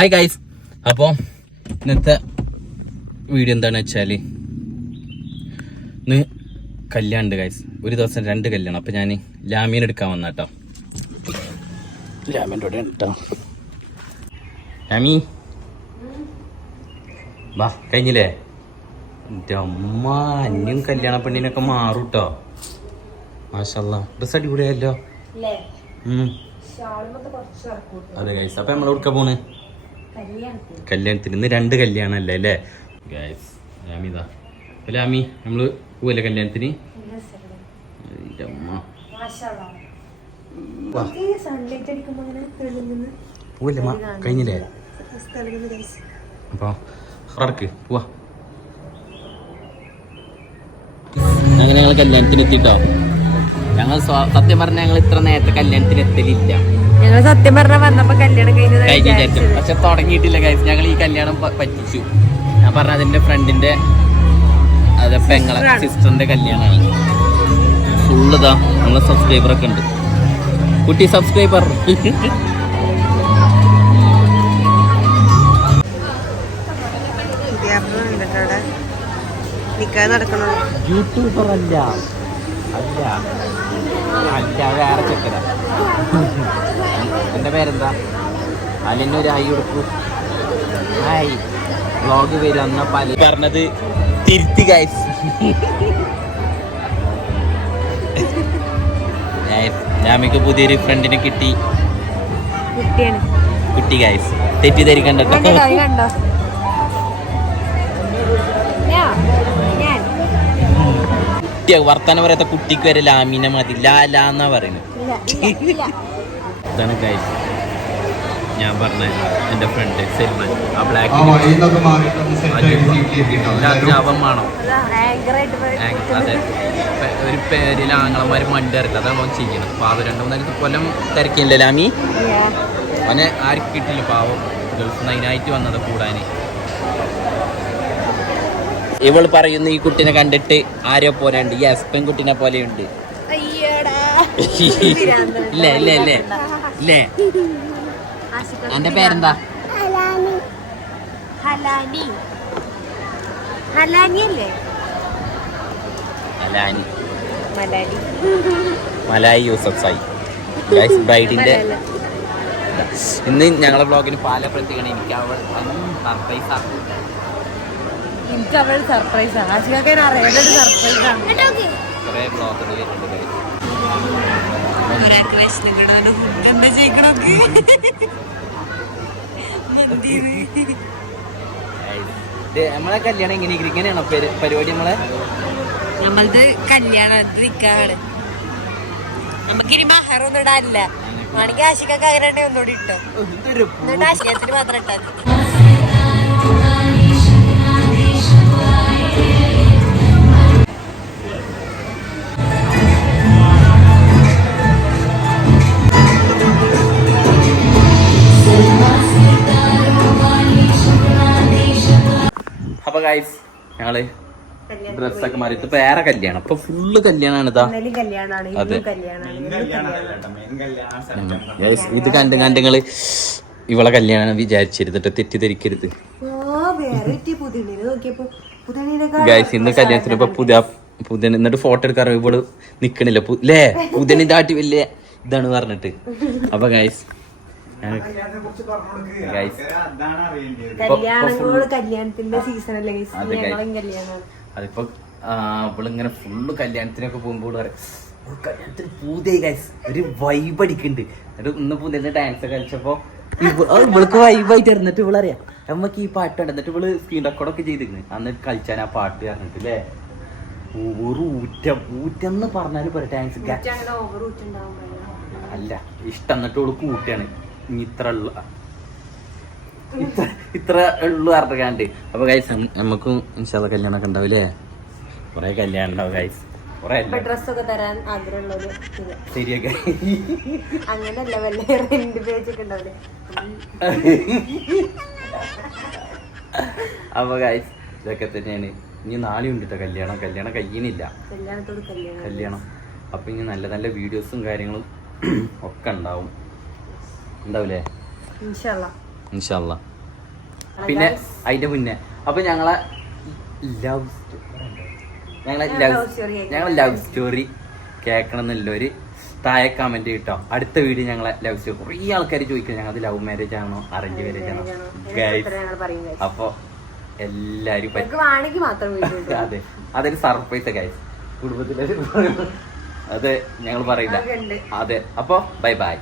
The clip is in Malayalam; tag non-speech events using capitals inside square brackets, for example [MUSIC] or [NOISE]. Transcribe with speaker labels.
Speaker 1: ഹായ് ഗൈസ് അപ്പോൾ ഇന്നത്തെ വീഡിയോ എന്താണെന്ന് വെച്ചാൽ ഇന്ന് കല്യാണം ഉണ്ട് ഗൈസ് ഒരു ദിവസം രണ്ട് കല്യാണം. അപ്പോൾ ഞാൻ ലാമീൻ എടുക്കാൻ വന്ന കേട്ടോ ലാമീന്റെ കൂടെ കേട്ടോ ലാമി. വാ കഴിഞ്ഞില്ലേ? എന്റെ അമ്മ അന്യം കല്യാണ പെണ്ണിനൊക്കെ മാറും കേട്ടോ മാഷല്ല ഡ്രസ് അടിപൊളിയല്ലോ. അതെ ഗൈസ് അപ്പൊ നമ്മൾ എവിടെ പോണ്? കല്യാണത്തിന്. ഇന്ന് രണ്ട് കല്യാണം അല്ലേ? അല്ലേ ഗൈസ് ലാമിതാ അപ്പൊ ലാമി നമ്മൾ പോവല്ലേ കല്യാണത്തിന്. പോവല്ലേ മാ കഴിഞ്ഞില്ലേ? അപ്പൊ ഹറക്ക് പോവാ. അങ്ങനെ ഞങ്ങൾ കല്യാണത്തിന് എത്തിട്ടോ. ഞങ്ങൾ സത്യം പറഞ്ഞ ഞങ്ങൾ ഇത്ര നേരത്തെ കല്യാണത്തിന് എത്തലില്ല.
Speaker 2: ഞങ്ങൾ സത്യം പറഞ്ഞ വന്നപ്പോ കല്യാണം
Speaker 1: കഴിഞ്ഞു പക്ഷെ തുടങ്ങിയിട്ടില്ല ഗൈസ് ഞങ്ങൾ ഈ കല്യാണം പറ്റിച്ചു. ഞാൻ പറഞ്ഞ അതിന്റെ ഫ്രണ്ടിന്റെ അതെ പെങ്ങളെ സിസ്റ്ററിന്റെ കല്യാണമാണ് ഫുള്ളതാ. നമ്മളെ സബ്സ്ക്രൈബർ ഒക്കെ ഉണ്ട്. കുട്ടി സബ്സ്ക്രൈബർ യൂട്യൂബർ അല്ല. അല്ല. അല്ല വേറെ ചെക്കന. എന്റെ പേരെന്താ? അലിന് ഒരു ഹായ് കൊടുക്കൂ ഹായ്. വ്ളോഗ് വരും അന്ന പല പറഞ്ഞത് തിരുത്തി ഗൈസ് ഞാമിക്ക് പുതിയൊരു ഫ്രണ്ടിനെ കിട്ടി.
Speaker 2: കുട്ടിയാണ്.
Speaker 1: കുട്ടി ഗൈസ് തെറ്റിദ്ധരിക്കണ്ട കുട്ടിയാ വർത്താനം പറയാത്ത കുട്ടിക്ക് വരെ ലാമിന മതി. ലാ ലാ എന്നാ പറയുന്നത്? ഇതാണ് ഞാൻ പറഞ്ഞ എന്റെ ഫ്രണ്ട് സൽമാൻ. ആ ബ്ലാക്ക്
Speaker 2: അതാ.
Speaker 1: ഒരു പേരിൽ ആങ്ങളമാർ മണ്ടി അറിയില്ല. അതാണ് അവൻ ചെയ്യണം പാവം രണ്ട് മൂന്നാൽ കൊല്ലം തിരക്കില്ല ലാമി? അവനെ ആർക്കിട്ടില്ല പാവം. ഗൾഫ് നൈനായിട്ട് വന്നത് കൂടാന്. ഇവൾ പറയുന്നു ഈ കുട്ടിനെ കണ്ടിട്ട് ആരോ പോലെയുണ്ട് ഈ എസ്പെൻ കുട്ടിനെ പോലെയുണ്ട് ഇല്ല ഇല്ല ഇല്ല ഇല്ലേ? എന്റെ പേരെന്താ?
Speaker 2: ഹലാനി. അല്ലേ?
Speaker 1: മലായി യൂസഫ് സായി. ഗൈസ് ബ്രൈഡിന്റെ ഇന്ന് ഞങ്ങളെ ബ്ലോഗിന് പല എനിക്ക് അവൾ സർപ്രൈസ് ആണ്
Speaker 2: എനിക്ക് അവൾ സർപ്രൈസ് ആണ്. ആശികൊക്കെ സർപ്രൈസ് ആണ്. ഒരാൾക്ക് ഫുഡ് എന്താ ചെയ്യണോക്ക്?
Speaker 1: നമ്മളെ കല്യാണം എങ്ങനെ ഇങ്ങനെയാണോ പരി- പരിപാടി നമ്മളെ?
Speaker 2: നമ്മളത് കല്യാണത്തിരിക്കാണ് നമുക്കിനി മഹറൊന്നും ഇടാനില്ല. ആണെങ്കിൽ ആശിക്കൊക്കെ അങ്ങനെ ഒന്നുകൂടി ഇട്ടോ. എന്നിട്ട് ആശികത്തിന് മാത്രം ഇട്ടാൽ
Speaker 1: അപ്പൊ ഗൈസ് ഞങ്ങൾ ഡ്രസ്സൊക്കെ മാറി ഇപ്പൊ വേറെ കല്യാണം. ഇപ്പൊ ഫുള്ള് ഇതാ
Speaker 2: കല്യാണാണ്
Speaker 1: അതെ. ഇത് കണ്ട് കണ്ട് നിങ്ങൾ ഇവളെ കല്യാണം വിചാരിച്ചിരുന്നിട്ട് തെറ്റിദ്ധരിക്കരുത്. ഗൈസ് ഇന്ന് കല്യാണത്തിന് ഇപ്പൊ പുതിയ പുതിയ എന്നിട്ട് ഫോട്ടോ എടുക്കാറ് ഇവൾ നിക്കണില്ല. പുതിയ ദാട്ടി വലിയ ഇതാണ് പറഞ്ഞിട്ട്. അപ്പൊ ഗൈസ്
Speaker 2: കല്യാണങ്ങളോട് കല്യാണത്തിന്റെ സീസൺ അല്ലേ കല്യാണമാണ്
Speaker 1: അതിപ്പോ ആ, ഇവളിങ്ങനെ ഫുള്ള് കല്യാണത്തിനൊക്കെ പോകുമ്പോൾ പറയും "ഓ, കല്യാണത്തിന് പൂതേ ഗൈസ് ഒരു വൈബ് അടിക്കുന്നുണ്ട്. എന്നിട്ട് ഇന്ന് പുതിയ ഡാൻസ് കളിച്ചപ്പോ ഇവൾക്ക് വൈബായിട്ട് എന്നിട്ട് ഇവളറിയാം നമുക്ക് ഈ പാട്ട് എന്നിട്ട് ഇവൾ സ്ക്രീൻ റെക്കോർഡ് ഒക്കെ ചെയ്തിരുന്നു. അന്ന് കളിച്ചാൻ ആ പാട്ട് പറഞ്ഞിട്ട് അല്ലേ ഒരു ഊറ്റം ഊറ്റം എന്ന് പറഞ്ഞാലും പറയാം ഡാൻസ് അല്ല ഇഷ്ടം എന്നിട്ട് ഇവൾ കൂട്ടിയാണ് ഇനി ഇത്ര ഉള്ള ഇത്ര ഇത്ര ഉള്ളു പറഞ്ഞാണ്ട് അപ്പൊ ഗൈസ് നമുക്കും ഇൻഷാല്ല കല്യാണമൊക്കെ ഉണ്ടാവില്ലേ? കുറെ കല്യാണം ഉണ്ടാവും ഗൈസ്
Speaker 2: ഡ്രസ്സൊക്കെ തരാൻ ആഗ്രഹമുള്ളൊരു ഇത്.
Speaker 1: ശരിയൊക്കെ.
Speaker 2: അങ്ങനല്ല വല്ല റെന്റ് പേജ് ഒക്കെ ഉണ്ടാവില്ലേ?
Speaker 1: അപ്പൊ ഗൈസ് ഇതൊക്കെ തന്നെയാണ്. ഇനി നാളെ ഉണ്ട് കേട്ടോ കല്യാണം. കല്യാണം കഴിയണില്ല.
Speaker 2: കല്യാണത്തോട് കല്യാണം.
Speaker 1: കല്യാണം. അപ്പൊ ഇനി നല്ല നല്ല വീഡിയോസും കാര്യങ്ങളും ഒക്കെ ഉണ്ടാവും. ഉണ്ടാവില്ലേ?
Speaker 2: ഇൻഷാല്ല
Speaker 1: പിന്നെ അതിന്റെ മുന്നേ. അപ്പൊ ഞങ്ങളെ ലവ് ഞങ്ങളെ ലവ്
Speaker 2: സ്റ്റോറി കേൾക്കണം.
Speaker 1: ഞങ്ങളെ ലവ് സ്റ്റോറി കേൾക്കണം എന്നുള്ളൊരു താഴെ കമന്റ് കിട്ടോ. അടുത്ത വീഡിയോ ഞങ്ങളെ ലവ് സ്റ്റോറി കുറേ ആൾക്കാർ ചോദിക്കും ഞങ്ങൾ ലവ് മാരേജ് ആണോ? അറേഞ്ച് മാരേജ് ആണോ. അപ്പൊ എല്ലാരും [LAUGHS] അതെ. അതൊരു സർപ്രൈസ് ഗൈസ് കുടുംബത്തിലെ അതെ ഞങ്ങൾ പറയില്ല. അതെ. അപ്പൊ ബൈ ബൈ